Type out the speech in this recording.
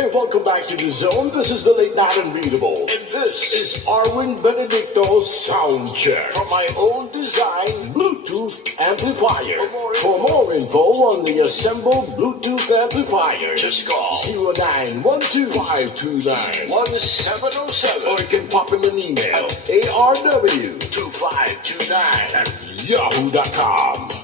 Hey, welcome back to The Zone. This is the Late Night Unreadable. And this is Arwin Benedicto's sound check from my own design Bluetooth amplifier. For more info on the assembled Bluetooth amplifier, just call 0912-529-1707 or you can pop in an email at arw2529@yahoo.com.